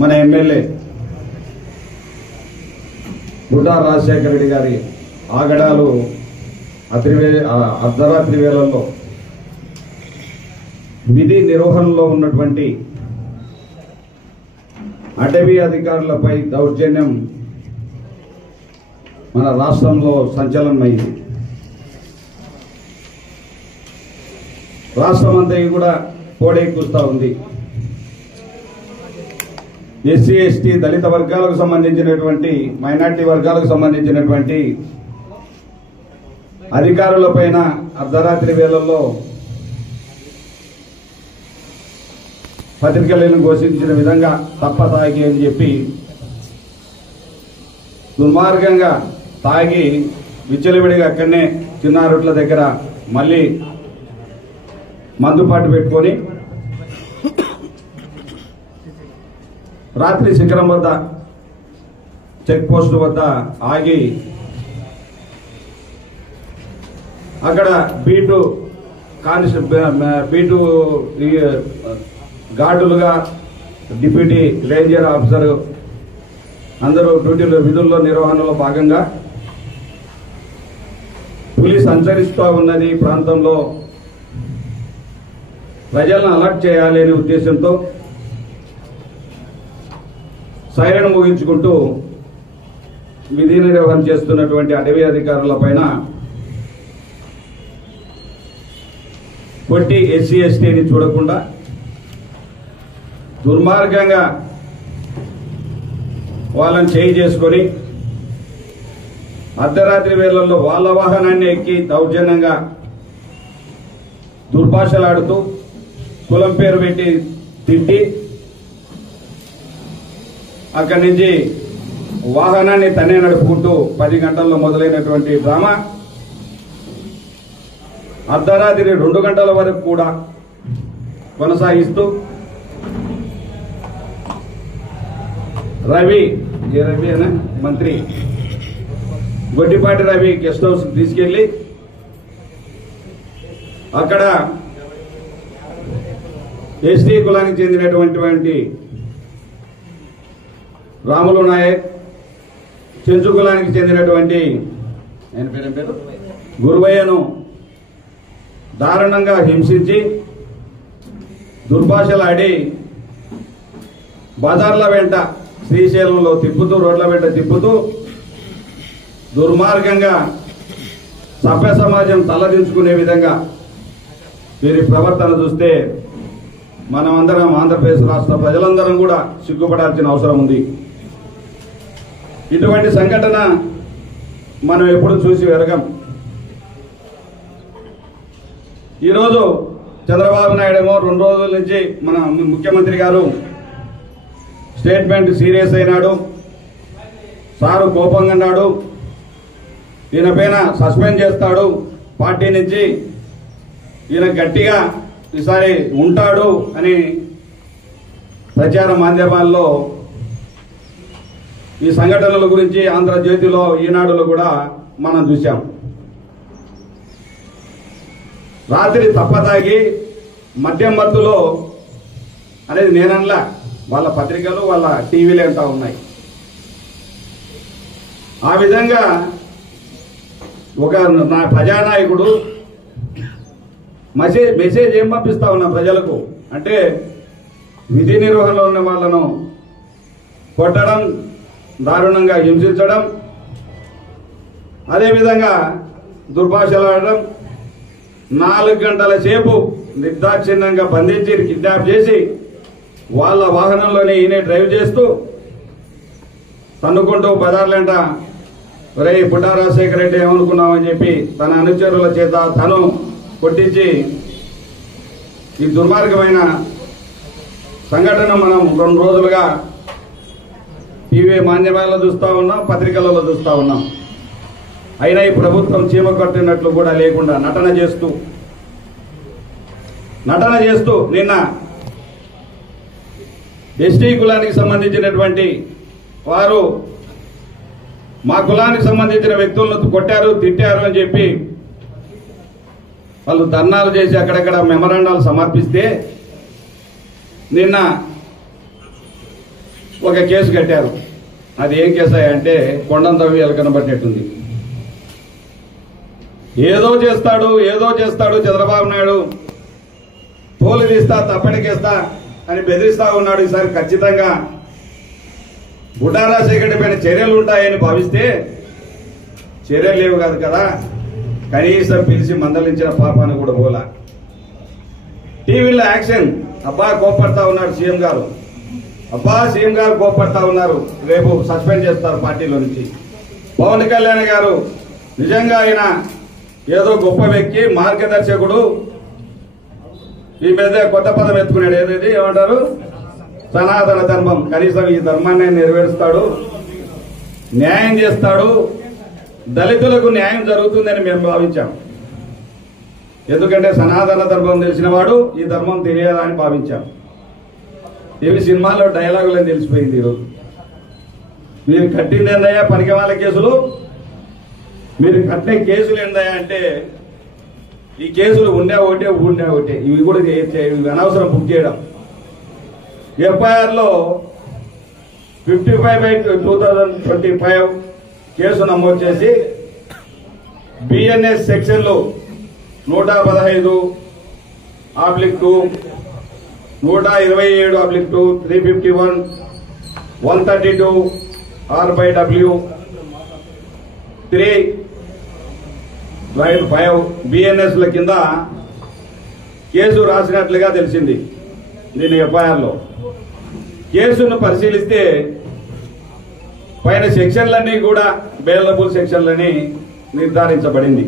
మన ఎమ్మెల్యే బుడ్డా రాజశేఖర రెడ్డి గారి ఆగడాలు అర్ధరాత్రి వేళల్లో విధి నిర్వహణలో ఉన్నటువంటి అటవీ అధికారులపై దౌర్జన్యం మన రాష్ట్రంలో సంచలనమైంది. రాష్ట్రం అంతా కూడా పోడెక్కుస్తా ఉంది. ఎస్సీ ఎస్టీ దళిత వర్గాలకు సంబంధించినటువంటి మైనార్టీ వర్గాలకు సంబంధించినటువంటి అధికారులపైన అర్ధరాత్రి వేళల్లో పత్రికలను ఘోషించిన విధంగా తప్పతాగి అని చెప్పి దుర్మార్గంగా తాగి విచ్చలవిడిగా అక్కడనే చిన్నారుట్ల దగ్గర మళ్ళీ మందుపాటు పెట్టుకొని రాత్రి శిఖరం వద్ద చెక్ పోస్ట్ వద్ద ఆగి అక్కడ బీటు గార్డులుగా డిప్యూటీ రేంజర్ ఆఫీసర్ అందరూ డ్యూటీలో విధుల్లో నిర్వహణలో భాగంగా పులి సంచరిస్తూ ఉన్నది ఈ ప్రాంతంలో ప్రజలను అలర్ట్ చేయాలి అనే ఉద్దేశంతో సైరన్ ముగించుకుంటూ విధి నిర్వహణ చేస్తున్నటువంటి అటవీ అధికారులపైన కొట్టి ఎస్సీ ఎస్టీని చూడకుండా దుర్మార్గంగా వాళ్ళని చేయి చేసుకొని అర్ధరాత్రి వేళల్లో వాళ్ళ వాహనాన్ని ఎక్కి దౌర్జన్యంగా దుర్భాషలాడుతూ కులం పేరు పెట్టి తిట్టి అక్కడి నుంచి వాహనాన్ని తనే నడుపుకుంటూ 10 గంటల్లో మొదలైనటువంటి డ్రామా అర్ధరాత్రి 2 గంటల వరకు కూడా కొనసాగిస్తూ రవి అనే మంత్రి గొడ్డిపాటి రవి గెస్ట్ హౌస్ తీసుకెళ్లి అక్కడ ఎస్టీ కులానికి చెందినటువంటి రాములు నాయక్, చెంచు కులానికి చెందినటువంటి ఆయన పేరు గురువయ్యను దారుణంగా హింసించి దుర్భాషలాడి బజార్ల వెంట శ్రీశైలంలో తిప్పుతూ రోడ్ల వెంట తిప్పుతూ దుర్మార్గంగా సభ్య సమాజం తలదించుకునే విధంగా వీరి ప్రవర్తన చూస్తే మనమందరం ఆంధ్రప్రదేశ్ రాష్ట్ర ప్రజలందరం కూడా సిగ్గుపడాల్సిన అవసరం ఉంది. ఇటువంటి సంఘటన మనం ఎప్పుడు చూసి వెరగం. ఈరోజు చంద్రబాబు నాయుడు ఏమో 2 రోజుల నుంచి మన ముఖ్యమంత్రి గారు స్టేట్మెంట్ సీరియస్ అయినాడు, సారు కోపంగా అన్నాడు, ఈయన పైన సస్పెండ్ చేస్తాడు పార్టీ నుంచి, ఈయన గట్టిగా ఈసారి ఉంటాడు అని ప్రచార మాధ్యమాల్లో ఈ సంఘటనల గురించి ఆంధ్రజ్యోతిలో ఈనాడులో కూడా మనం చూశాం. రాత్రి తప్పతాగి మద్యం మత్తులో అనేది నేనల్లా వాళ్ళ పత్రికలు వాళ్ళ టీవీలు అంటా ఉన్నాయి. ఆ విధంగా ఒక నా ప్రజానాయకుడు మెసేజ్ ఏం పంపిస్తా ఉన్నా ప్రజలకు అంటే విధి నిర్వహణలో ఉన్న వాళ్ళను కొట్టడం, దారుణంగా హింసించడం, అదేవిధంగా దుర్భాషలాడడం, 4 గంటల సేపు నిర్దాక్షిణ్యంగా బంధించి కిడ్నాప్ చేసి వాళ్ళ వాహనంలోనే ఈయన డ్రైవ్ చేస్తూ తన్నుకుంటూ బజార్లంట ఒరే బుడ్డా రాజశేఖర రెడ్డి ఏమనుకున్నామని చెప్పి తన అనుచరుల చేత తను కొట్టించి ఈ దుర్మార్గమైన సంఘటన మనం 2 రోజులుగా టీవీ మాధ్యమాల్లో చూస్తా ఉన్నాం, పత్రికలలో చూస్తా ఉన్నాం. అయినా ఈ ప్రభుత్వం చీమ కట్టినట్లు కూడా లేకుండా నటన చేస్తూ నిన్న ఎస్టీ కులానికి సంబంధించినటువంటి వారు మా కులానికి సంబంధించిన వ్యక్తులను కొట్టారు, తిట్టారు అని చెప్పి వాళ్ళు ధర్నాలు చేసి అక్కడక్కడ మెమరాండాలు సమర్పిస్తే నిన్న ఒక కేసు కట్టారు. అది ఏం కేసు అంటే కొండంత కనబట్టేట్టుంది. ఏదో చేస్తాడు చంద్రబాబు నాయుడు, తోలు తీస్తా తప్పనికేస్తా అని బెదిరిస్తా ఉన్నాడు. ఈసారి ఖచ్చితంగా బుడ్డా రాజశేఖర్ పైన చర్యలు ఉంటాయని భావిస్తే చర్యలు లేవు కాదు కదా, కనీసం పిలిచి మందలించిన పాపాన్ని కూడా పోలా. టీవీలో యాక్షన్, అబ్బా కోపడతా ఉన్నాడు సీఎం గారు, సీఎం గారు కోపడతా ఉన్నారు, రేపు సస్పెండ్ చేస్తారు పార్టీలో నుంచి. పవన్ కళ్యాణ్ గారు నిజంగా ఆయన ఏదో గొప్ప వ్యక్తి, మార్గదర్శకుడు, ఈ మీద కొత్త పదం ఎత్తుకున్నాడు, ఏదేది ఏమంటారు, సనాతన ధర్మం. కనీసం ఈ ధర్మాన్ని నెరవేరుస్తాడు, న్యాయం చేస్తాడు, దళితులకు న్యాయం జరుగుతుందని మేము భావించాం. ఎందుకంటే సనాతన ధర్మం తెలిసిన వాడు ఈ ధర్మం తెలియదా అని భావించాం. ఇవి సినిమాల్లో డైలాగులని తెలిసిపోయింది. ఈరోజు మీరు కట్టింది ఏందయ్యా పనికిమాల కేసులు, మీరు కట్టిన కేసులు ఏందయ్యా అంటే ఈ కేసులు ఉండే ఒకటే, ఇవి కూడా అనవసరం బుక్ చేయడం. ఎఫ్ఐఆర్ లో 55/2025 కేసు నమోదు చేసి బిఎన్ఎస్ సెక్షన్లు 115/2, 127/2, 351, 132 R/W 3/5 బిఎన్ఎస్ ల కింద కేసు రాసినట్లుగా తెలిసింది. దీని ఎఫ్ఐఆర్ లో కేసును పరిశీలిస్తే పైన సెక్షన్లన్నీ కూడా బెయిలబుల్ సెక్షన్లని నిర్ధారించబడింది.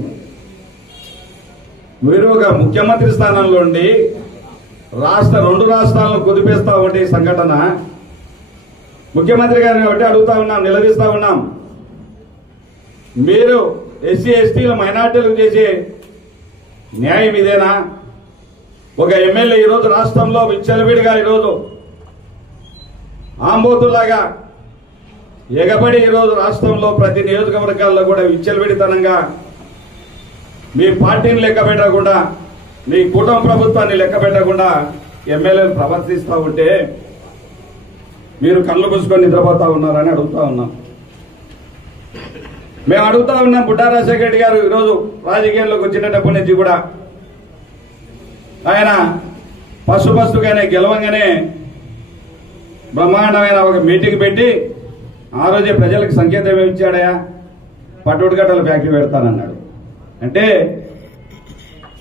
మీరు ఒక ముఖ్యమంత్రి స్థానంలో ఉండి రెండు రాష్ట్రాలను కుదిపేస్తా ఉంటే సంఘటన, ముఖ్యమంత్రి గారిని ఒకటి అడుగుతా ఉన్నాం, నిలదీస్తా ఉన్నాం. మీరు ఎస్సీ ఎస్టీల మైనార్టీలకు చేసే న్యాయం ఇదేనా? ఒక ఎమ్మెల్యే ఈరోజు రాష్ట్రంలో విచ్చలవిడిగా ఈరోజు ఆంబోతులాగా ఎగబడి ఈరోజు రాష్ట్రంలో ప్రతి నియోజకవర్గాల్లో కూడా విచ్చలవిడితనంగా మీ పార్టీని లెక్క పెట్టకుండా, మీ కుటుంబ ప్రభుత్వాన్ని లెక్క పెట్టకుండా ఎమ్మెల్యేలు ప్రవర్తిస్తూ ఉంటే మీరు కళ్ళు మూసుకొని నిద్రపోతా ఉన్నారని అడుగుతా ఉన్నాం. మేము అడుగుతా ఉన్నాం, బుడ్డా రాజశేఖర రెడ్డి గారు ఈరోజు రాజకీయాల్లోకి వచ్చినప్పటి నుంచి కూడా ఆయన పసుగానే గెలవంగానే బ్రహ్మాండమైన ఒక మీటింగ్ పెట్టి ఆ రోజే ప్రజలకు సంకేతం ఏమి ఇచ్చాడయా, పట్టుడుగట్టల ఫ్యాక్టరీ పెడతానన్నాడు. అంటే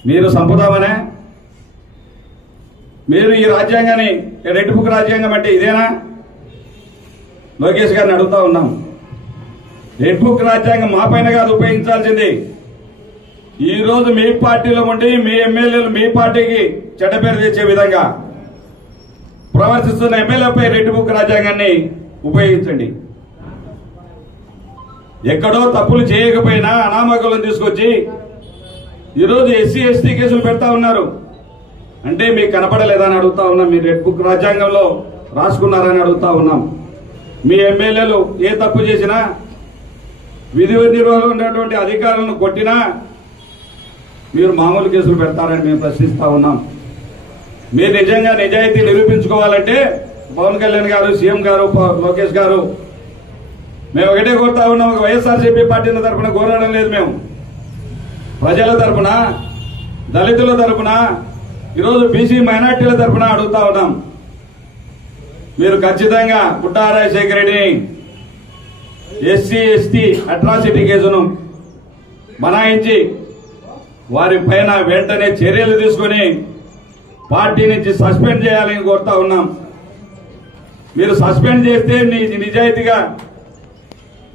మీరు సంపుదామనే, మీరు ఈ రాజ్యాంగాన్ని, రెడ్ బుక్ రాజ్యాంగం అంటే ఇదేనా? లోకేష్ గారిని అడుగుతా ఉన్నాం. రెడ్ బుక్ రాజ్యాంగం మా పైన కాదు ఉపయోగించాల్సింది. ఈ రోజు మీ పార్టీలో ఉండి మీ ఎమ్మెల్యేలు మీ పార్టీకి చెడ్డ పేరు తెచ్చే విధంగా ప్రవర్తిస్తున్న ఎమ్మెల్యేపై రెడ్ బుక్ రాజ్యాంగాన్ని ఉపయోగించండి. ఎక్కడో తప్పులు చేయకపోయినా అనామకులను తీసుకొచ్చి ఈరోజు ఎస్సీ ఎస్టీ కేసులు పెడతా ఉన్నారు. అంటే మీకు కనపడలేదని అడుగుతా ఉన్నాం. మీరు రెడ్ బుక్ రాజ్యాంగంలో రాసుకున్నారని అడుగుతా ఉన్నాం. మీ ఎమ్మెల్యేలు ఏ తప్పు చేసినా, విధి నిర్వహణలో ఉన్నటువంటి అధికారులను కొట్టినా మీరు మామూలు కేసులు పెడతారని మేము ప్రశ్నిస్తా ఉన్నాం. మీరు నిజంగా నిజాయితీ నిరూపించుకోవాలంటే పవన్ కళ్యాణ్ గారు, సీఎం గారు, లోకేష్ గారు, మేము ఒకటే కోరుతా ఉన్నాం. ఒక వైఎస్ఆర్సీపీ పార్టీల తరఫున కోరడం లేదు, మేము ప్రజల తరఫున, దళితుల తరఫున, ఈరోజు బీసీ మైనార్టీల తరఫున అడుగుతా ఉన్నాం. మీరు ఖచ్చితంగా బుడ్డా రాజశేఖర రెడ్డిని ఎస్సీ ఎస్టీ అట్రాసిటీ కేసును బనాయించి వారి పైన వెంటనే చర్యలు తీసుకుని పార్టీ నుంచి సస్పెండ్ చేయాలని కోరుతా ఉన్నాం. మీరు సస్పెండ్ చేస్తే నిజాయితీగా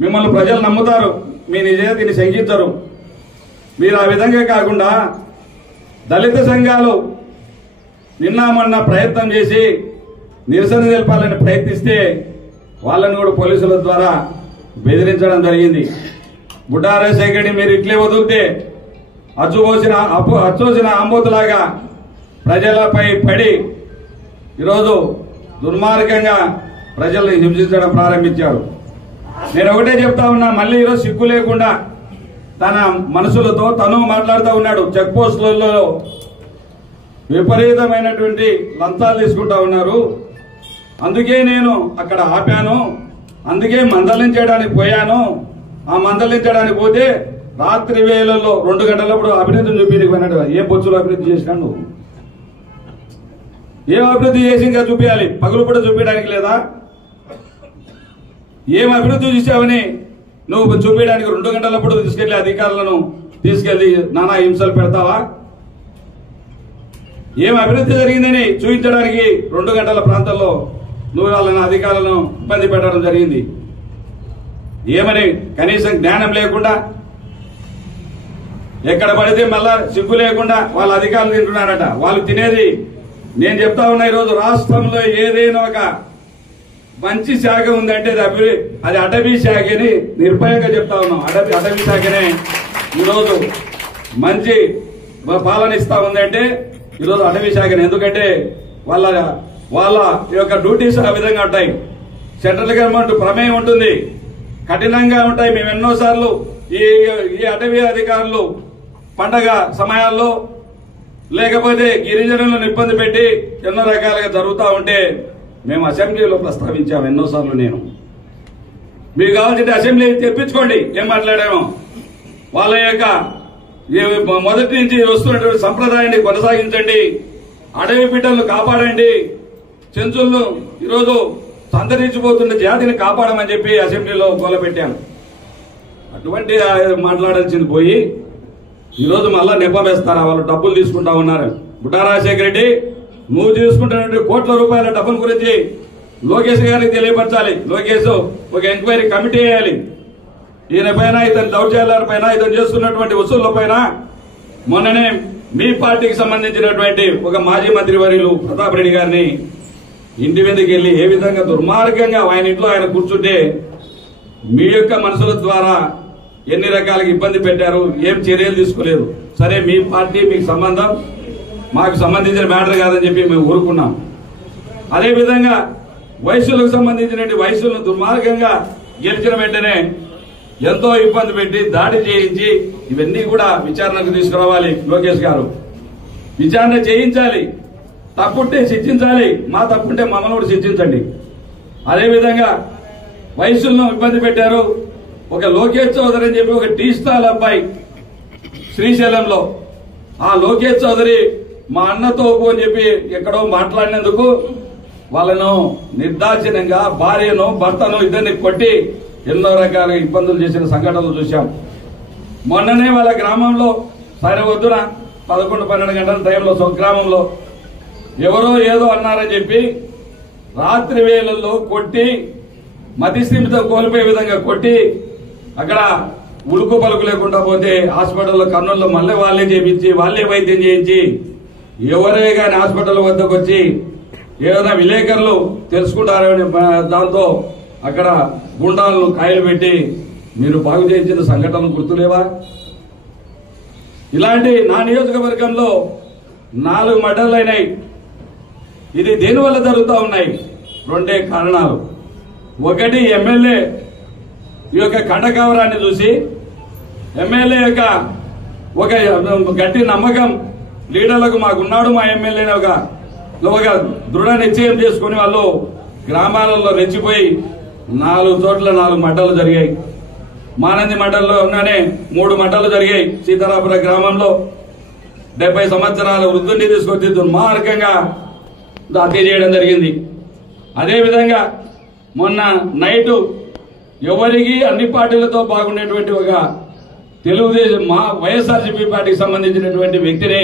మిమ్మల్ని ప్రజలు నమ్ముతారు, మీ నిజాయితీని శంకించరు. మీరు ఆ విధంగా కాకుండా దళిత సంఘాలు నిన్న మొన్న ప్రయత్నం చేసి నిరసన తెలపాలని ప్రయత్నిస్తే వాళ్ళని కూడా పోలీసుల ద్వారా బెదిరించడం జరిగింది. బుడ్డా రాజశేఖర రెడ్డి మీరు ఇట్లే వదిలితే అచ్చోసిన ఆంబోతులాగా ప్రజలపై పడి ఈరోజు దుర్మార్గంగా ప్రజల్ని హింసించడం ప్రారంభించారు. నేను ఒకటే చెప్తా ఉన్నా, మళ్ళీ ఈరోజు సిగ్గు లేకుండా తన మనసులతో తను మాట్లాడుతూ ఉన్నాడు. చెక్ పోస్టులలో విపరీతమైనటువంటి లంచాలు తీసుకుంటా ఉన్నారు. అందుకే నేను అక్కడ ఆపాను, అందుకే మందలించడానికి పోయాను. ఆ మందలించడానికి పోతే రాత్రి వేళల్లో 2 గంటలప్పుడు అభివృద్ధిని చూపించకపోయినాడు. ఏ బొచ్చులు అభివృద్ధి చేసినా నువ్వు ఏం అభివృద్ధి చేసి ఇంకా చూపించాలి, పగులు కూడా చూపించడానికి లేదా? ఏం అభివృద్ధి చూసావని నువ్వు చూపించడానికి 2 గంటలప్పుడు తీసుకెళ్లి అధికారులను తీసుకెళ్లి నానా హింసలు పెడతావా? ఏం అభివృద్ధి జరిగిందని చూపించడానికి 2 గంటల ప్రాంతంలో నువ్వు వాళ్ళని అధికారులను ఇబ్బంది పెట్టడం జరిగింది. ఏమని కనీసం జ్ఞానం లేకుండా ఎక్కడ పడితే మళ్ళా సిగ్గు లేకుండా వాళ్ళ అధికారులు తింటున్నారట. వాళ్ళు తినేది నేను చెప్తా ఉన్నా, ఈరోజు రాష్ట్రంలో ఏదైనా ఒక మంచి శాఖ ఉందంటే అది అటవీ శాఖని నిర్భయంగా చెప్తా ఉన్నాం. అటవీ శాఖనే ఈరోజు మంచి పాలన ఇస్తా ఉందంటే ఈరోజు అటవీ శాఖని. ఎందుకంటే వాళ్ళ యొక్క డ్యూటీస్ ఆ విధంగా ఉంటాయి. సెంట్రల్ గవర్నమెంట్ ప్రమేయం ఉంటుంది, కఠినంగా ఉంటాయి. మేము ఎన్నోసార్లు ఈ అటవీ అధికారులు పండగ సమయాల్లో లేకపోతే గిరిజనులను ఇబ్బంది పెట్టి ఎన్నో రకాలుగా జరుగుతూ ఉంటే మేము అసెంబ్లీలో ప్రస్తావించాము ఎన్నోసార్లు. నేను మీకు కావాల్సింటే అసెంబ్లీ తెప్పించుకోండి, ఏం మాట్లాడామో. వాళ్ళ యొక్క మొదటి నుంచి వస్తున్నటువంటి సంప్రదాయాన్ని కొనసాగించండి, అడవి బిడ్డలను కాపాడండి, చెంచులను ఈరోజు సంతరించిపోతున్న జాతిని కాపాడమని చెప్పి అసెంబ్లీలో గోలపెట్టాను. అటువంటి మాట్లాడాల్సింది పోయి ఈరోజు మళ్ళా నెప్పవేస్తారా? వాళ్ళు డబ్బులు తీసుకుంటా ఉన్నారు. బుడ్డా రాజశేఖర రెడ్డి, నువ్వు తీసుకుంటున్న కోట్ల రూపాయల డబ్బుల గురించి లోకేష్ గారికి తెలియపరచాలి. లోకేష్ ఒక ఎంక్వైరీ కమిటీ వేయాలి. ఈయన పైన, ఇతని దౌర్జన్యాల పైన, ఇతను చేస్తున్నటువంటి వసూళ్ల పైన. మొన్ననే మీ పార్టీకి సంబంధించినటువంటి ఒక మాజీ మంత్రి వర్యులు ప్రతాప్ రెడ్డి గారిని ఇంటి మీదకి వెళ్లి ఏ విధంగా దుర్మార్గంగా ఆయన ఇంట్లో ఆయన కూర్చుంటే మీ యొక్క మనుషుల ద్వారా ఎన్ని రకాలుగా ఇబ్బంది పెట్టారు, ఏం చర్యలు తీసుకోలేదు. సరే, మీ పార్టీ మీకు సంబంధం, మాకు సంబంధించిన మ్యాటర్ కాదని చెప్పి మేము ఊరుకున్నాం. అదేవిధంగా వయసులకు సంబంధించినటువంటి వయసులను దుర్మార్గంగా గెలిచిన వెంటనే ఎంతో ఇబ్బంది పెట్టి దాడి చేయించి ఇవన్నీ కూడా విచారణకు తీసుకురావాలి. లోకేష్ గారు విచారణ చేయించాలి, తప్పుంటే శిక్షించాలి, మా తప్పుంటే మమ్మల్ని కూడా శిక్షించండి. అదేవిధంగా వయసులను ఇబ్బంది పెట్టారు. ఒక లోకేష్ చౌదరి అని చెప్పి ఒక టీ స్టాల్ అబ్బాయి శ్రీశైలంలో, ఆ లోకేష్ చౌదరి మా అన్నతో అని చెప్పి ఎక్కడో మాట్లాడినందుకు వాళ్ళను నిర్దాక్షిణ్యంగా భార్యను భర్తను ఇద్దరిని కొట్టి ఎన్నో రకాల ఇబ్బందులు చేసిన సంఘటనలు చూశాం. మొన్ననే వాళ్ళ గ్రామంలో సరే వద్దున 11-12 గంటల టైంలో గ్రామంలో ఎవరో ఏదో అన్నారని చెప్పి రాత్రి వేళల్లో కొట్టి మతిస్థిమితో కోల్పోయే విధంగా కొట్టి అక్కడ ఉలుకు పలుకు లేకుండా పోతే హాస్పిటల్లో కర్నూలులో మళ్ళీ వాళ్ళే చేయించి వాళ్ళే వైద్యం చేయించి ఎవరే గాని హాస్పిటల్ వద్దకు వచ్చి ఏదైనా విలేకరులు తెలుసుకుంటారని దాంతో అక్కడ గుండాలను కాయలు పెట్టి మీరు బాగు చేయించిన సంఘటనలు గుర్తులేవా? ఇలాంటి నా నియోజకవర్గంలో 4 మర్డర్లు అయినాయి. ఇది దేనివల్ల జరుగుతూ ఉన్నాయి? 2 కారణాలు. ఒకటి, ఎమ్మెల్యే ఈ యొక్క కండకవరాన్ని చూసి ఎమ్మెల్యే యొక్క ఒక గట్టి నమ్మకం లీడర్లకు మాకున్నాడు మా ఎమ్మెల్యేని ఒక దృఢ నిశ్చయం చేసుకుని వాళ్ళు గ్రామాలలో రెచ్చిపోయి 4 చోట్ల 4 మర్డర్లు జరిగాయి. మానంది మండలంలోనే 3 మర్డర్లు జరిగాయి. సీతారాపుర గ్రామంలో 70 సంవత్సరాల వృద్ధుని తీసుకొచ్చి దుర్మార్గంగా హత్య చేయడం జరిగింది. అదేవిధంగా మొన్న నైటు ఎవరికి అన్ని పార్టీలతో బాగుండేటువంటి ఒక తెలుగుదేశం వైఎస్ఆర్సీపీ పార్టీకి సంబంధించినటువంటి వ్యక్తిని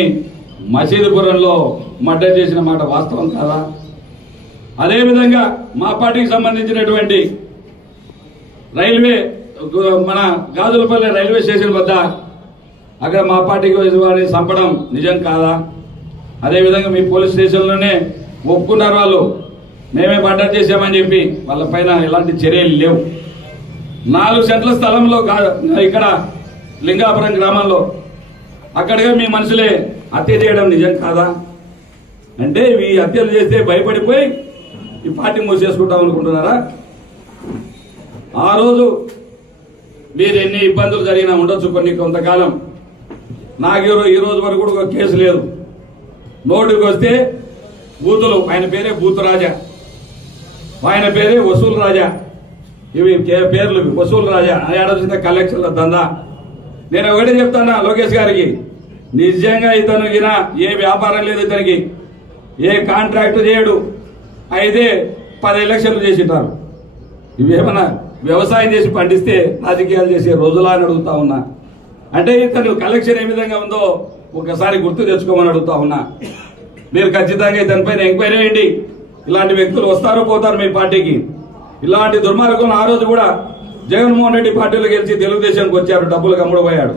మసీదుపురంలో మర్డర్ చేసిన మాట వాస్తవం కాదా? అదేవిధంగా మా పార్టీకి సంబంధించినటువంటి రైల్వే మన గాజులపల్లి రైల్వే స్టేషన్ వద్ద అక్కడ మా పార్టీకి వారిని చంపడం నిజం కాదా? అదేవిధంగా మీ పోలీస్ స్టేషన్లోనే ఒప్పుకున్నారు వాళ్ళు, మేమే మర్డర్ చేశామని చెప్పి. వాళ్ళ పైన ఎలాంటి చర్యలు లేవు. 4 సెంట్ల స్థలంలో ఇక్కడ లింగాపురం గ్రామంలో అక్కడిగా మీ మనుషులే హత్య చేయడం నిజం కాదా? అంటే ఈ హత్యలు చేస్తే భయపడిపోయి ఈ పార్టీ మూసేసుకుంటాం అనుకుంటున్నారా? ఆ రోజు మీరు ఎన్ని ఇబ్బందులు జరిగినా ఉండొచ్చు కొంతకాలం. నాకు ఈ రోజు వరకు కూడా ఒక కేసు లేదు. నోటికి వస్తే బూతులు, ఆయన పేరే బూతు రాజా. ఆయన పేరే వసూలు రాజా. ఇవి పేర్లు వసూలు రాజా ఏడాది కలెక్షన్ల దందా. నేను ఒకటే చెప్తానా లోకేష్ గారికి, నిజంగా ఇతను ఏ వ్యాపారం లేదు, ఇతనికి ఏ కాంట్రాక్ట్ చేయడు, అయితే 10 ఎలక్షన్లు చేసింటారు. ఇవేమన్నా వ్యవసాయం చేసి పండిస్తే రాజకీయాలు చేసే రోజులా అని అడుగుతా ఉన్నా. అంటే ఇతను కలెక్షన్ ఏ విధంగా ఉందో ఒకసారి గుర్తు తెచ్చుకోమని అడుగుతా ఉన్నా. మీరు ఖచ్చితంగా ఇతనిపైన ఎంక్వైరీ చేయండి. ఇలాంటి వ్యక్తులు వస్తారు పోతారు మీ పార్టీకి. ఇలాంటి దుర్మార్గం ఆ రోజు కూడా జగన్మోహన్ రెడ్డి పార్టీలో గెలిచి తెలుగుదేశానికి వచ్చారు, డబ్బులు కమ్ముడు పోయాడు.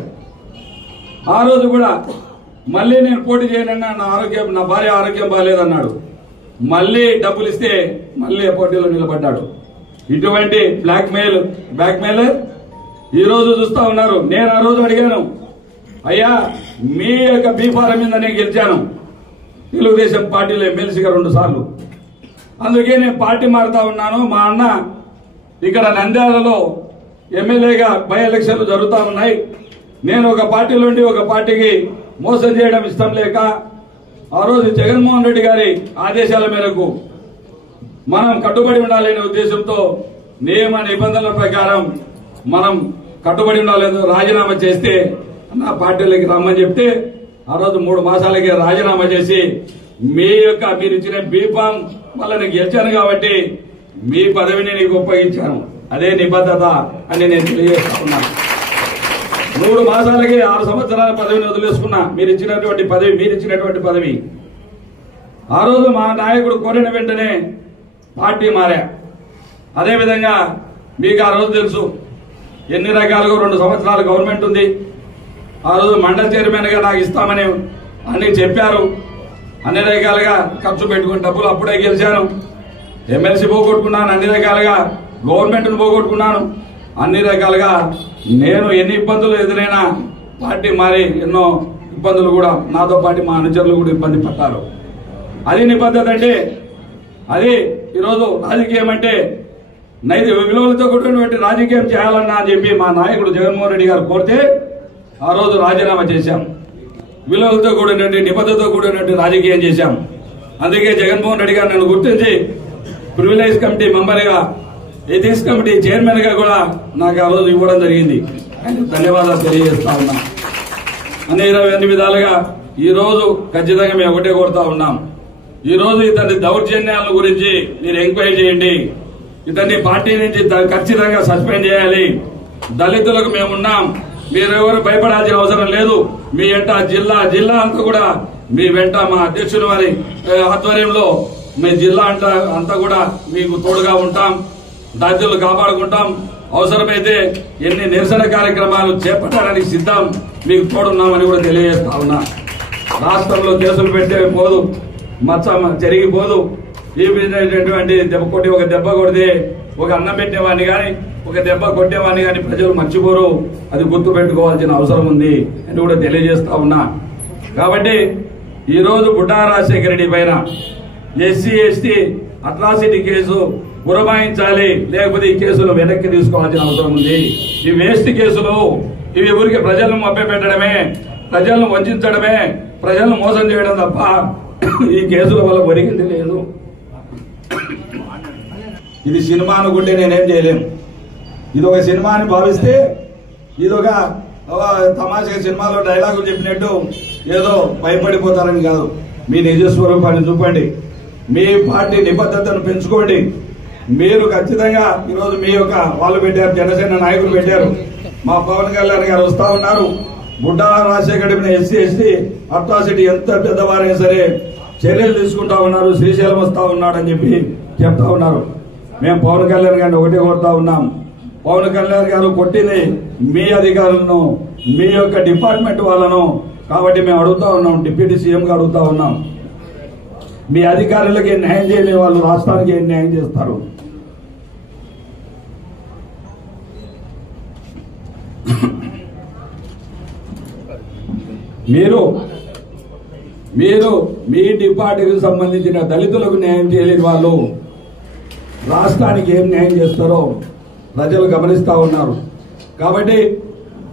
ఆ రోజు కూడా మళ్ళీ నేను పోటీ చేయనన్నా నా భార్య ఆరోగ్యం బాగాలేదన్నాడు. మళ్ళీ డబ్బులు ఇస్తే మళ్ళీ పోటీలో నిలబడ్డాడు. ఇటువంటి బ్లాక్మెయిల్ ఈ రోజు చూస్తా ఉన్నారు. నేను ఆ రోజు అడిగాను, అయ్యా మీ యొక్క బీఫారం మీద నేను గెలిచాను తెలుగుదేశం పార్టీలో ఎమ్మెల్సీగా 2 సార్లు, అందుకే నేను పార్టీ మారుతా ఉన్నాను. మా అన్న ఇక్కడ నంద్యాలలో ఎమ్మెల్యేగా బై ఎలక్షన్లు జరుగుతా ఉన్నాయి. నేను ఒక పార్టీ నుండి ఒక పార్టీకి మోసం చేయడం ఇష్టం లేక ఆ రోజు జగన్మోహన్ రెడ్డి గారి ఆదేశాల మేరకు మనం కట్టుబడి ఉండాలనే ఉద్దేశంతో నియమ నిబంధనల ప్రకారం మనం కట్టుబడి ఉండాలని రాజీనామా చేస్తే నా పార్టీలోకి రమ్మని చెప్తే ఆ రోజు 3 మాసాలకే రాజీనామా చేసి మీరు ఇచ్చిన బీఫామ్ వల్ల నేను గెలిచాను కాబట్టి మీ పదవిని నీకు ఉపయోగించాను, అదే నిబద్ధత అని నేను తెలియజేస్తా ఉన్నాను. 3 మాసాలకే 6 సంవత్సరాల పదవిని వదిలేసుకున్నా. మీరు ఇచ్చినటువంటి పదవి ఆ రోజు మా నాయకుడు కోరిన వెంటనే పార్టీ మారా. అదేవిధంగా మీకు ఆ రోజు తెలుసు ఎన్ని రకాలుగా 2 సంవత్సరాలు గవర్నమెంట్ ఉంది. ఆ రోజు మండల చైర్మన్ గా నాకు ఇస్తామని అన్ని చెప్పారు. అన్ని రకాలుగా ఖర్చు పెట్టుకుని డబ్బులు అప్పుడే గెలిచాను. ఎమ్మెల్సీ పోగొట్టుకున్నాను, అన్ని రకాలుగా గవర్నమెంట్ పోగొట్టుకున్నాను. అన్ని రకాలుగా నేను ఎన్ని ఇబ్బందులు ఎదురైనా పార్టీ మారి ఎన్నో ఇబ్బందులు కూడా నాతో పాటు మా అనుచరులు కూడా ఇబ్బంది పడ్డారు. అది నిబద్ధత అంటే. అది ఈరోజు రాజకీయం అంటే నైతిక విలువలతో కూడినటువంటి రాజకీయం చేయాలన్నా అని చెప్పి మా నాయకుడు జగన్మోహన్ రెడ్డి గారు కోరితే ఆ రోజు రాజీనామా చేశాం. విలువలతో కూడినటువంటి నిబద్ధతతో కూడినటువంటి రాజకీయం చేశాం. అందుకే జగన్మోహన్ రెడ్డి గారు నన్ను గుర్తించి ప్రివిలేజ్ కమిటీ మెంబర్గా, ఎథిక్స్ కమిటీ చైర్మన్ గా కూడా నాకు ఆ రోజు ఇవ్వడం జరిగింది. ధన్యవాదాలు తెలియజేస్తా ఉన్నా. అన్ని విధాలుగా ఈ రోజు ఖచ్చితంగా మేము ఒకటే కోరుతా ఉన్నాం. ఈ రోజు ఇతని దౌర్జన్యాల గురించి మీరు ఎంక్వైరీ చేయండి. ఇతన్ని పార్టీ నుంచి ఖచ్చితంగా సస్పెండ్ చేయాలి. దళితులకు మేమున్నాం, మీరెవరు భయపడాల్సిన అవసరం లేదు. మీ వెంట జిల్లా అంతా కూడా మీ వెంట మా అధ్యక్షుల వారి ఆధ్వర్యంలో మీ జిల్లా అంతా కూడా మీకు తోడుగా ఉంటాం. దళితులు కాపాడుకుంటాం. అవసరమైతే ఎన్ని నిరసన కార్యక్రమాలు చేపట్టడానికి సిద్ధం, మీకు తోడున్నామని కూడా తెలియజేస్తా ఉన్నా. రాష్ట్రంలో కేసులు పెట్టే పోదు, మచ్చ జరిగిపోదు. ఈ విధమైనటువంటి ఒక దెబ్బ కొడితే ఒక అన్నం పెట్టేవాడిని కానీ ఒక దెబ్బ కొట్టేవాడిని కానీ ప్రజలు మర్చిపోరు. అది గుర్తు పెట్టుకోవాల్సిన అవసరం ఉంది అని కూడా తెలియజేస్తా ఉన్నా. కాబట్టి ఈ రోజు బుడ్డా రాజశేఖర రెడ్డి పైన ఎస్సీ ఎస్టీ అట్రాసిటీ కేసు పురమాయించాలి, లేకపోతే ఈ కేసులు వెనక్కి తీసుకోవాల్సిన అవసరం ఉంది. ఈ వేస్ట్ కేసులు ఇవి ఊరికి ప్రజలను మభ్యపెట్టడమే, ప్రజలను వంచడమే, ప్రజలను మోసం చేయడం తప్ప ఈ కేసుల వల్ల ఒరిగింది లేదు. ఇది సినిమా అనుకుంటే నేనేం చేయలేను. ఇది ఒక సినిమా అని భావిస్తే ఇది ఒక తమాషా సినిమాలో డైలాగులు చెప్పినట్టు ఏదో భయపడిపోతారని కాదు. మీ నిజ స్వరూపాన్ని చూపండి, మీ పార్టీ నిబద్ధతను పెంచుకోండి. మీరు ఖచ్చితంగా ఈరోజు మీ యొక్క వాళ్ళు పెట్టారు, జనసేన నాయకులు పెట్టారు, మా పవన్ కళ్యాణ్ గారు వస్తా ఉన్నారు. Budda Rajasekhara SC ST atrocity ఎంత పెద్దవారైనా సరే చర్యలు తీసుకుంటా ఉన్నారు, శ్రీశైలం వస్తా ఉన్నాడు అని చెప్పి చెప్తా ఉన్నారు. మేము పవన్ కళ్యాణ్ గారిని ఒకటే కోరుతా ఉన్నాం. పవన్ కళ్యాణ్ గారు కొట్టింది మీ అధికారులను, మీ యొక్క డిపార్ట్మెంట్ వాళ్ళను. కాబట్టి మేము అడుగుతా ఉన్నాం, డిప్యూటీ సీఎం గా అడుగుతా ఉన్నాం, మీ అధికారులకి న్యాయం చేయని వాళ్ళు రాష్ట్రానికి ఏం న్యాయం చేస్తారు? మీరు మీ డిపార్ట్మెంట్కి సంబంధించిన దళితులకు న్యాయం చేయలేని వాళ్ళు రాష్ట్రానికి ఏం న్యాయం చేస్తారో ప్రజలు గమనిస్తా ఉన్నారు. కాబట్టి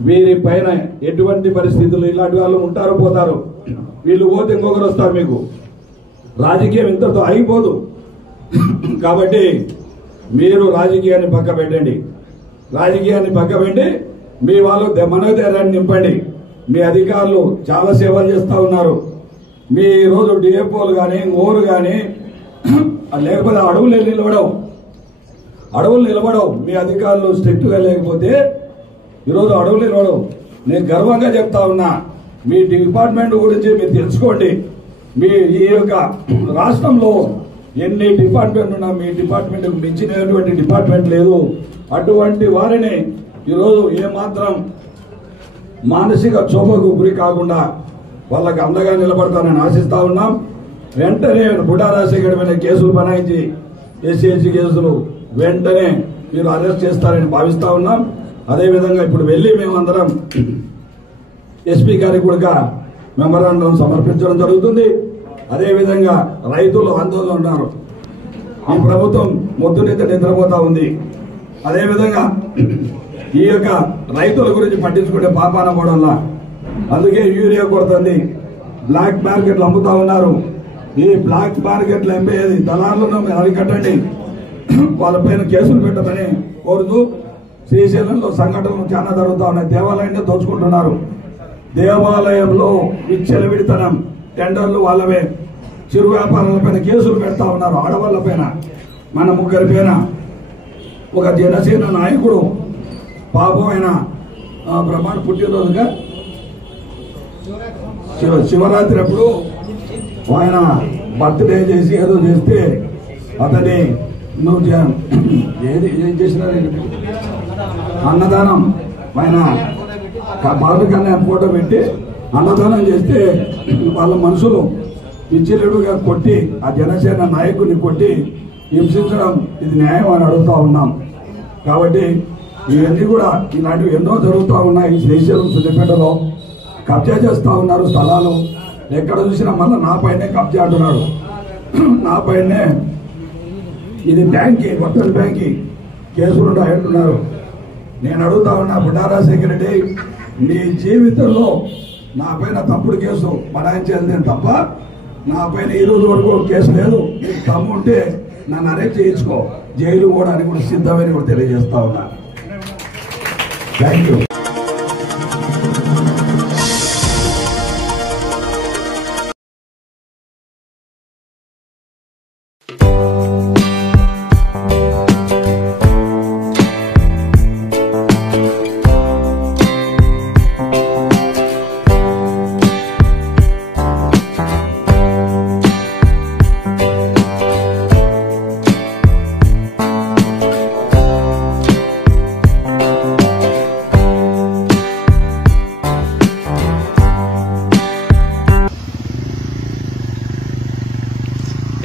వీరి పైన ఎటువంటి పరిస్థితులు ఇలాంటి వాళ్ళు ఉంటారు పోతారు. వీళ్ళు పోతే ఇంకొకరు వస్తారు. మీకు రాజకీయం ఇంతతో ఆగిపోదు. కాబట్టి మీరు రాజకీయాన్ని పక్క పెట్టండి. రాజకీయాన్ని పక్క పెట్టి మీ వాళ్ళు మనోధైర్యాన్ని నింపండి. మీ అధికారులు చాలా సేవలు చేస్తా ఉన్నారు. మీ రోజు డిఎఫ్ఓలు కానీ ఓరు కానీ లేకపోతే అడవులు నిలబడవు. మీ అధికారులు స్ట్రిక్ట్ గా లేకపోతే ఈరోజు అడవులు నిలబడవు. నేను గర్వంగా చెప్తా ఉన్నా, మీ డిపార్ట్మెంట్ గురించి మీరు తెలుసుకోండి. మీ ఈ యొక్క రాష్ట్రంలో ఎన్ని డిపార్ట్మెంట్ ఉన్నా మీ డిపార్ట్మెంట్ మించినటువంటి డిపార్ట్మెంట్ లేదు. అటువంటి వారిని ఈరోజు ఏమాత్రం మానసిక క్షోభకు గురి కాకుండా వాళ్ళకి అండగా నిలబడతానని ఆశిస్తా ఉన్నాం. వెంటనే బుడ్డా రాజశేఖర్ మీద కేసులు బనాయించి ఎస్సీ కేసులు వెంటనే మీరు అరెస్ట్ చేస్తారని భావిస్తా ఉన్నాం. అదేవిధంగా ఇప్పుడు వెళ్లి మేమందరం ఎస్పీ గారికి కూడా మెమరాండం సమర్పించడం జరుగుతుంది. అదేవిధంగా రైతులు ఆందోళన ఉన్నారు. ఈ ప్రభుత్వం మొద్దునిద్ర నిద్రపోతా ఉంది. అదేవిధంగా ఈ యొక్క రైతుల గురించి పట్టించుకునే పాపాన పడంలా. అందుకే యూరియా కొడుతుంది. బ్లాక్ మార్కెట్లు అమ్ముతా ఉన్నారు. ఈ బ్లాక్ మార్కెట్లు ఎంపేది దళారులను మీరు అరికట్టండి. వాళ్ళపైన కేసులు పెట్టమని కోరుతూ శ్రీశైలంలో సంఘటనలు చాలా జరుగుతా ఉన్నాయి. దేవాలయాన్ని దోచుకుంటున్నారు. దేవాలయంలో విచ్చలవిడితనం, టెండర్లు వాళ్ళవే. చిరు వ్యాపారాలపైన కేసులు పెడతా ఉన్నారు. ఆడవాళ్ల పైన, మన ముగ్గురి పైన. ఒక జనసేన నాయకుడు పాపమైన బ్రహ్మాండ పుట్టినరోజుగా శివరాత్రి అప్పుడు ఆయన బర్త్డే చేసి ఏదో చేస్తే అతని నువ్వు ఏం చేసినారు అన్నదానం ఆయన బాబుకన్నా ఫోటో పెట్టి అన్నదానం చేస్తే వాళ్ళ మనుషులు విచ్చిలుడుగా కొట్టి ఆ జనసేన నాయకుడిని కొట్టి హింసించడం ఇది న్యాయం అని అడుగుతా ఉన్నాం. కాబట్టి ఇవన్నీ కూడా ఇలాంటివి ఎన్నో జరుగుతూ ఉన్నాయి. శ్రీశైలం సుద్దిపేటలో కబ్జా చేస్తా ఉన్నారు స్థలాలు. ఎక్కడ చూసినా మళ్ళీ నా పైనే కబ్జా అంటున్నాడు. నా పైనే ఇది బ్యాంకి, వర్తన్ బ్యాంకి కేసులు అంటున్నారు. నేను అడుగుతా ఉన్నా, బుడ్డా రాజశేఖర్ రెడ్డి నీ జీవితంలో నా పైన తప్పుడు కేసు బనాయించేది తప్ప నా పైన ఈ రోజు వరకు కేసు లేదు. నీకు తమ్ము ఉంటే నన్ను అరెస్ట్ చేయించుకో, జైలు పోవడానికి కూడా సిద్ధమని కూడా తెలియజేస్తా ఉన్నా. Thank you.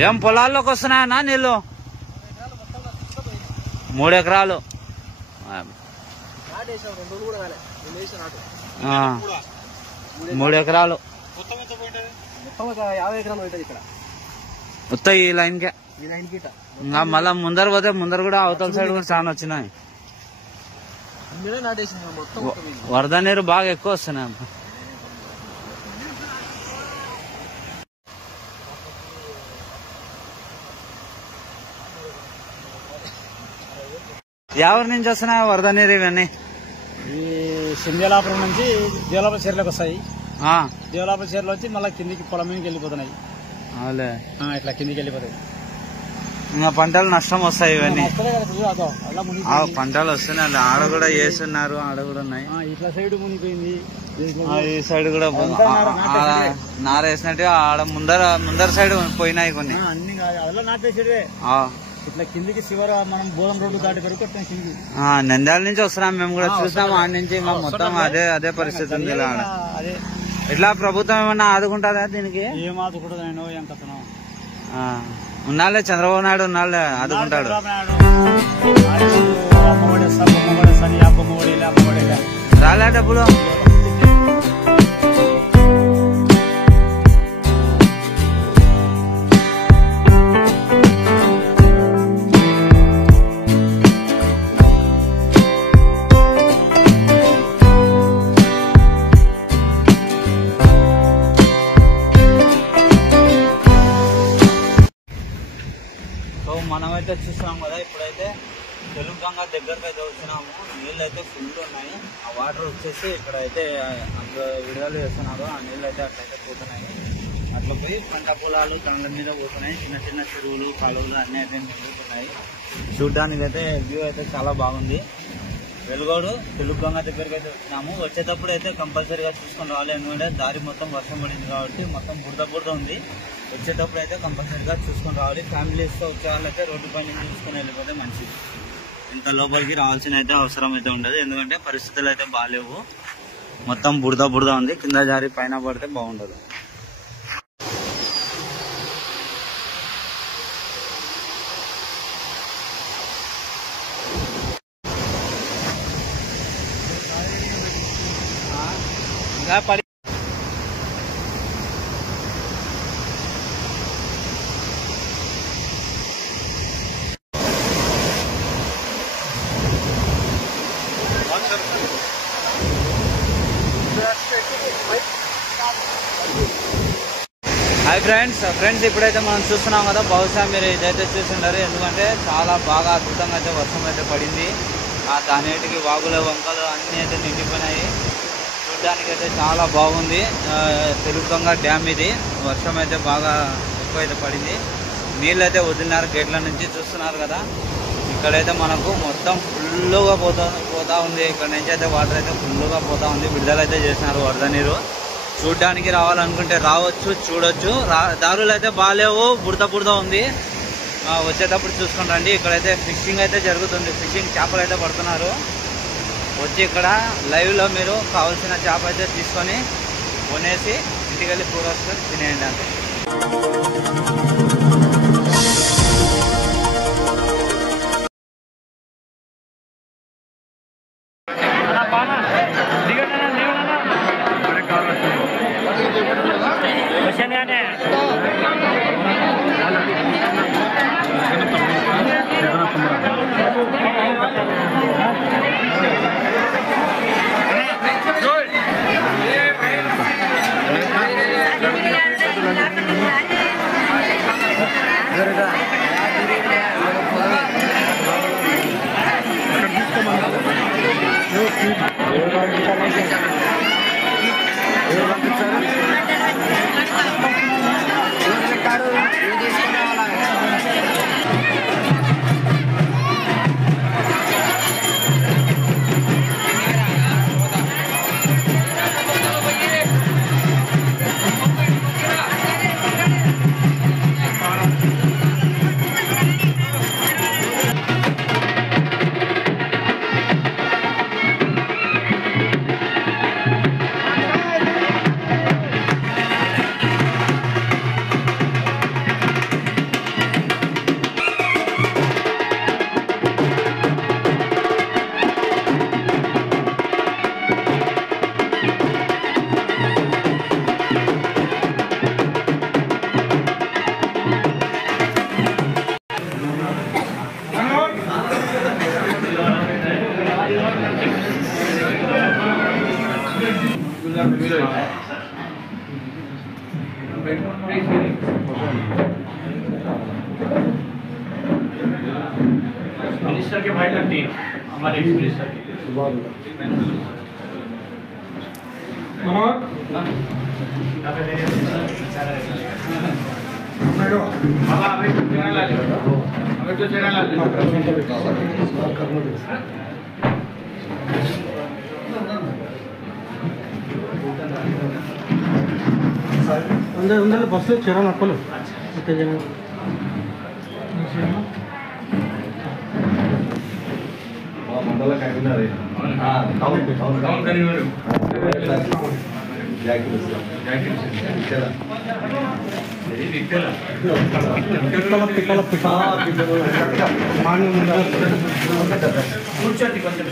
ఏం పొలాల్లోకి వస్తున్నాయన్నా నీళ్ళు? 3 ఎకరాలు 3 ఎకరాలు మొత్తం ఈ లైన్కే. ఇంకా మళ్ళా ముందర పోతే ముందర కూడా అవతల సైడ్ కూడా చాలా వచ్చినాయి. వరద నీరు బాగా ఎక్కువ వస్తున్నాయి. ఎవరి నుంచి వస్తున్నాయి వరద నీరు ఇవన్నీ? ఈ సింధ్యలాపురం నుంచి దేవలాపురం చీరలకు వస్తాయి. దేవలాపురం చీరలు వచ్చి మళ్ళీ కిందికి పొలం మీదకి వెళ్ళిపోతున్నాయి. ఇట్లా కిందికి వెళ్ళిపోతాయి. ఇంకా పంటలు నష్టం వస్తాయి ఇవన్నీ. పంటలు వస్తున్నాయి. ఆడ కూడా వేస్తున్నారు, ఆడ కూడా ఉన్నాయి. ఇట్లా సైడ్ మునిగిపోయింది. ఈ సైడ్ కూడా నారేసినట్టు ఆడ ముందర సైడ్ పోయినాయి కొన్ని. అన్ని అలా నాటేసేదే. ఇట్లా కిందికి శివరా మనం బోధం రోడ్డు దాటి వరకు కిందికి నంద్యాల నుంచి వస్తున్నాం. మేము కూడా చూసాం ఆడ నుంచి. మొత్తం అదే పరిస్థితి ఉంది. అదే ఇట్లా ప్రభుత్వం ఏమన్నా ఆదుకుంటుందా దీనికి? ఏం ఆదుకుంటుంది? నేను ఏం కథను ఉన్నాళ్ళే, చంద్రబాబు నాయుడు ఉన్నాళ్ళే ఆదుకుంటాడు. రాలే డబ్బులు. మనమైతే చూస్తున్నాం కదా ఇప్పుడైతే తెలుగంగా దగ్గరకు అయితే వచ్చినాము. నీళ్ళు అయితే ఫుల్ ఉన్నాయి. ఆ వాటర్ వచ్చేసి ఇక్కడ అయితే అట్లా విడుదల చేస్తున్నారు. ఆ నీళ్ళు అయితే అట్లయితే పోతున్నాయి. అట్లా పోయి పంట పొలాలు కండ్ల మీద పోతున్నాయి. చిన్న చిన్న చెరువులు కాలువలు అన్నీ అయితే నిండుతున్నాయి. చూడ్డానికి అయితే వ్యూ అయితే చాలా బాగుంది. వెలుగోడు తెలుగంగా దగ్గరికి అయితే వచ్చినాము. వచ్చేటప్పుడు అయితే కంపల్సరీగా చూసుకొని రావాలి. ఎందుకంటే దారి మొత్తం వర్షం పడింది కాబట్టి మొత్తం బురద ఉంది. వచ్చేటప్పుడు అయితే కంపల్సరీగా చూసుకొని రావాలి. ఫ్యామిలీస్తో వచ్చే వాళ్ళైతే రోడ్డు పై నుంచి చూసుకొని వెళ్ళిపోతే మంచిది. ఇంకా లోపలికి రావాల్సిన అయితే అవసరం అయితే ఉండదు. ఎందుకంటే పరిస్థితులు అయితే బాగాలేవు. మొత్తం బురద ఉంది. కింద జారి పైన పడితే బాగుండదు. హాయ్ ఫ్రెండ్స్ ఇప్పుడైతే మనం చూస్తున్నాం కదా, బహుశా మీరు ఇదైతే చూసిండారు. ఎందుకంటే చాలా బాగా అద్భుతంగా అయితే వర్షం అయితే పడింది. దానిటికి వాగుల వంకలు అన్నీ అయితే నిండిపోయినాయి. చూడడానికి అయితే చాలా బాగుంది. తెలుగంగా డ్యామ్ ఇది. వర్షం అయితే బాగా ఎక్కువ అయితే పడింది. నీళ్ళు అయితే వదిలినారు గేట్ల నుంచి. చూస్తున్నారు కదా, ఇక్కడైతే మనకు మొత్తం ఫుల్గా పోతా ఉంది. ఇక్కడ నుంచి అయితే వాటర్ అయితే ఫుల్గా పోతా ఉంది. విడుదలైతే చేసినారు వరద నీరు. చూడ్డానికి రావాలనుకుంటే రావచ్చు, చూడొచ్చు. దారులు అయితే బాగాలేవు, బురద ఉంది. వచ్చేటప్పుడు చూసుకొని రండి. ఇక్కడైతే ఫిషింగ్ అయితే జరుగుతుంది. ఫిషింగ్ చేపలు అయితే పడుతున్నారు. వచ్చి ఇక్కడ లైవ్లో మీరు కావాల్సిన చేప అయితే తీసుకొని కొనేసి ఇంటికి వెళ్ళి కూర వస్తుంది తినేయండి అంతే. मिनिस्टर के भाई लगती है हमारे एक्स मिनिस्टर के अंदर अंदर बस चेहरा नक्कलो మండల కన్వీనర్ కూర్చోండి కొంచెం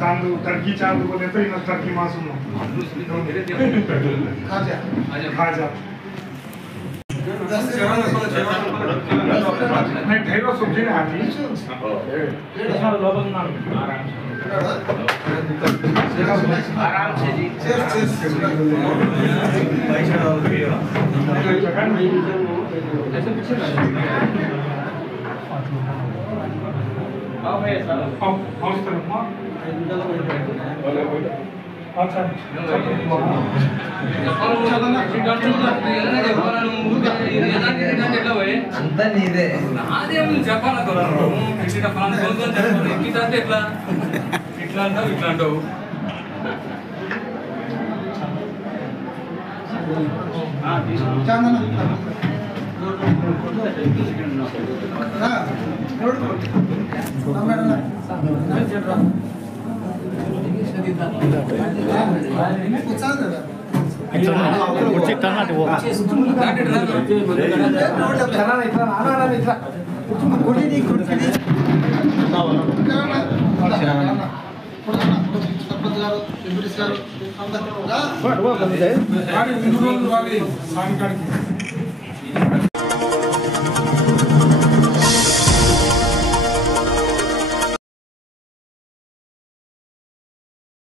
चांदू टर्की चांदू बोले तो इन टर्की मासूम खाजा ढेरों सब्जी ने आती आराम से जी అంతా నీదే చెప్పాలి ఎట్లా ఇట్లా అంటావు ఇట్లా అంటావు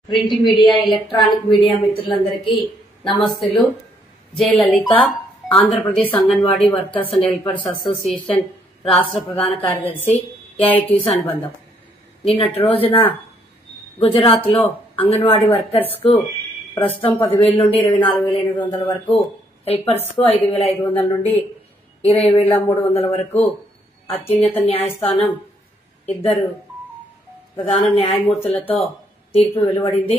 ప్రింట్ మీడియా ఎలక్ట్రానిక్ మీడియా మిత్రులందరికీ నమస్తులు. J Lalitha, Andhra Pradesh anganwadi workers and helpers association రాష్ట్ర ప్రధాన కార్యదర్శి, ఏఐటీయూసీ అనుబంధం. నిన్నటి రోజున గుజరాత్ లో అంగన్వాడీ వర్కర్స్ కు ప్రస్తుతం 10,000 నుండి 24,800 వరకు, హెల్పర్స్ కు 5,500 నుండి 20,300 వరకు అత్యున్నత న్యాయస్థానం 2 ప్రధాన న్యాయమూర్తులతో తీర్పు వెలువడింది.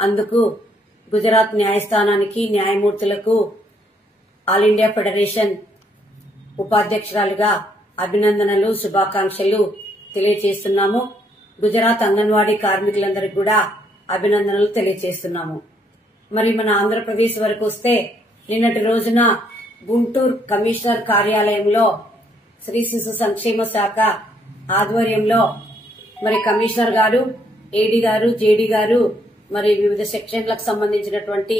అందుకు గుజరాత్ న్యాయస్థానానికి, న్యాయమూర్తులకు ఆల్ ఇండియా ఫెడరేషన్ ఉపాధ్యక్షురాలుగా అభినందనలు, శుభాకాంక్షలు తెలియజేస్తున్నాము. గుజరాత్ అంగన్వాడీ కార్మికులందరికీ కూడా అభినందనలు తెలియజేస్తున్నాము. మరి మన ఆంధ్రప్రదేశ్ వరకు వస్తే నిన్నటి రోజున గుంటూరు కమిషనర్ కార్యాలయంలో శ్రీ శిశు సంక్షేమ శాఖ ఆధ్వర్యంలో మరి కమిషనర్ గారు, ఏడీ గారు, జేడీ గారు, మరి వివిధ సెక్షన్లకు సంబంధించినటువంటి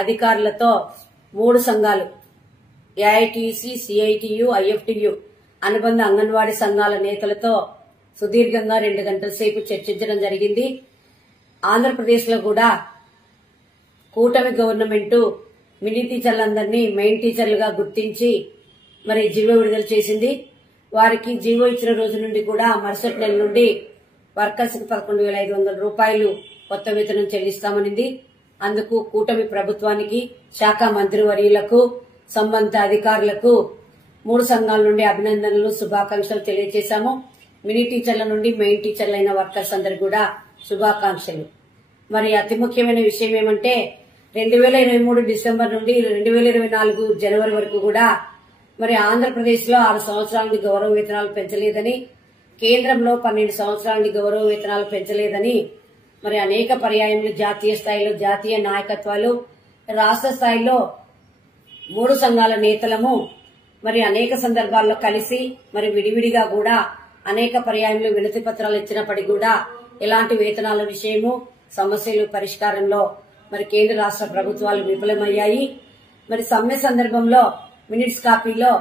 అధికారులతో 3 సంఘాలు ఏఐటీయూసీ, సిఐటియు, ఐఎఫ్టియు అనుబంధ అంగన్వాడీ సంఘాల నేతలతో సుదీర్ఘంగా 2 గంటల సేపు చర్చించడం జరిగింది. ఆంధ్రప్రదేశ్ లో కూడా కూటమి గవర్నమెంట్ మినీ టీచర్లందరినీ మెయిన్ టీచర్లుగా గుర్తించి మరి జీవో విడుదల చేసింది. వారికి జీవో ఇచ్చిన రోజు నుండి కూడా మరుసటి నెల నుండి వర్కర్స్ కు 11,500 రూపాయలు కొత్త వేతనం చెల్లిస్తామనింది. అందుకు కూటమి ప్రభుత్వానికి, శాఖ మంత్రివర్యులకు, సంబంధిత అధికారులకు 3 సంఘాల నుండి అభినందనలు, శుభాకాంక్షలు తెలియజేశాము. మినీ టీచర్ల నుండి మెయిన్ టీచర్లైన వర్కర్స్ అందరికి కూడా శుభాకాంక్షలు. మరి అతి ముఖ్యమైన విషయం ఏమంటే 2023 డిసెంబర్ నుండి 2024 జనవరి వరకు కూడా మరి ఆంధ్రప్రదేశ్ లో 6 సంవత్సరాల నుండి గౌరవ వేతనాలు పెంచలేదని, కేంద్రంలో 12 సంవత్సరాల నుండి గౌరవ వేతనాలు పెంచలేదని మరి అనేక పర్యాయములు జాతీయ స్థాయిలో జాతీయ నాయకత్వాలు, రాష్ట్ర స్థాయిలో 3 సంఘాల నేతలము మరి అనేక సందర్భాల్లో కలిసి మరి విడివిడిగా కూడా అనేక పర్యాయములు వినతి పత్రాలు ఇచ్చినప్పటికీ కూడా ఎలాంటి వేతనాల విషయము, సమస్యలు పరిష్కారంలో మరి కేంద్ర రాష్ట్ర ప్రభుత్వాలు విఫలమయ్యాయి. మరి సమ్మె సందర్భంలో మినిట్స్ కాపీలో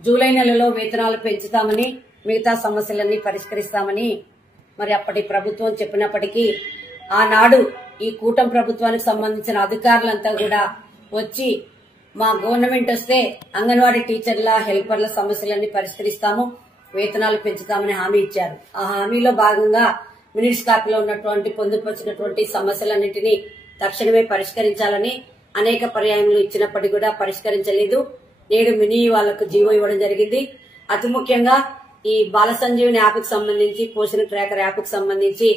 జూలై నెలలో వేతనాలు పెంచుతామని, మిగతా సమస్యలన్నీ పరిష్కరిస్తామని మరి అప్పటి ప్రభుత్వం చెప్పినప్పటికీ ఆనాడు ఈ కూటమి ప్రభుత్వానికి సంబంధించిన అధికారులంతా కూడా వచ్చి మా గవర్నమెంట్ వస్తే అంగన్వాడీ టీచర్ల, హెల్పర్ల సమస్యలన్నీ పరిష్కరిస్తాము, వేతనాలు పెంచుతామని హామీ ఇచ్చారు. ఆ హామీలో భాగంగా మినిట్స్ కాపీలో ఉన్నటువంటి పొందుపరిచినటువంటి సమస్యలన్నింటినీ తక్షణమే పరిష్కరించాలని అనేక పర్యాయములు ఇచ్చినప్పటికీ కూడా పరిష్కరించలేదు. నేడు మినీ వాళ్లకు జీవో ఇవ్వడం జరిగింది. అతి ముఖ్యంగా ఈ బాల సంజీవని యాప్ కు సంబంధించి, పోషణ ట్రాకర్ యాప్ కు సంబంధించి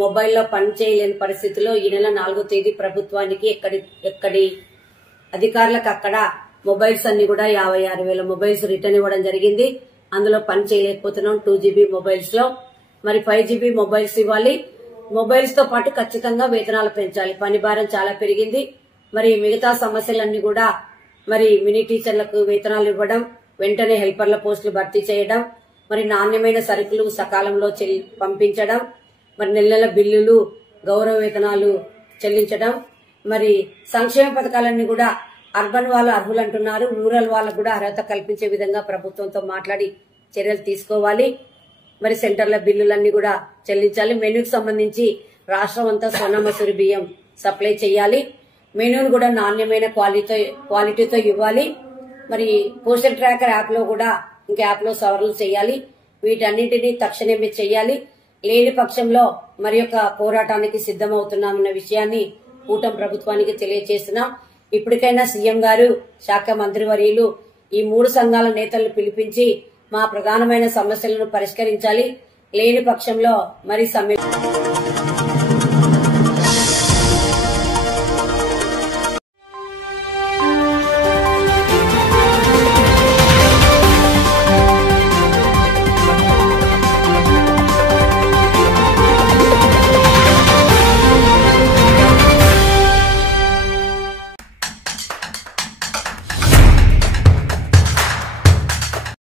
మొబైల్లో పనిచేయలేని పరిస్థితిలో ఈ నెల 4వ తేదీ ప్రభుత్వానికి ఎక్కడి అధికారులకు అక్కడ మొబైల్స్ అన్ని కూడా 56,000 మొబైల్స్ రిటర్న్ ఇవ్వడం జరిగింది. అందులో పని చేయలేకపోతున్నాం. 2GB మొబైల్స్ లో మరి 5GB మొబైల్స్ ఇవ్వాలి. మొబైల్స్ తో పాటు ఖచ్చితంగా వేతనాలు పెంచాలి. పని భారం చాలా పెరిగింది. మరి మిగతా సమస్యలన్నీ కూడా మరి మినీ టీచర్లకు వేతనాలు ఇవ్వడం, వెంటనే హెల్పర్ల పోస్టులు భర్తీ చేయడం, మరి నాణ్యమైన సరుకులు సకాలంలో పంపించడం, మరి నెల బిల్లులు, గౌరవ వేతనాలు చెల్లించడం, మరి సంక్షేమ పథకాలన్నీ కూడా అర్బన్ వాళ్ళు అర్హులు అంటున్నారు, రూరల్ వాళ్ళకు కూడా అర్హత కల్పించే విధంగా ప్రభుత్వంతో మాట్లాడి చర్యలు తీసుకోవాలి. మరి సెంటర్ల బిల్లులన్నీ కూడా చెల్లించాలి. మెనూకి సంబంధించి రాష్ట్రం అంతా సోనా మసూరి బియ్యం సప్లై చేయాలి. మెనూను కూడా నాణ్యమైన క్వాలిటీతో ఇవ్వాలి. మరి పోషన్ ట్రాకర్ యాప్ లో కూడా ఇంకా యాప్ లో సవరణలు చేయాలి. వీటన్నింటినీ తక్షణమే చేయాలి. లేని పక్షంలో మరి యొక్క పోరాటానికి సిద్దమవుతున్నామన్న విషయాన్ని కూటమి ప్రభుత్వానికి తెలియజేస్తున్నాం. ఇప్పటికైనా సీఎం గారు, శాఖ మంత్రివర్యులు ఈ 3 సంఘాల నేతలను పిలిపించి మా ప్రధానమైన సమస్యలను పరిష్కరించాలి. లేని పక్షంలో మరి సమ్మె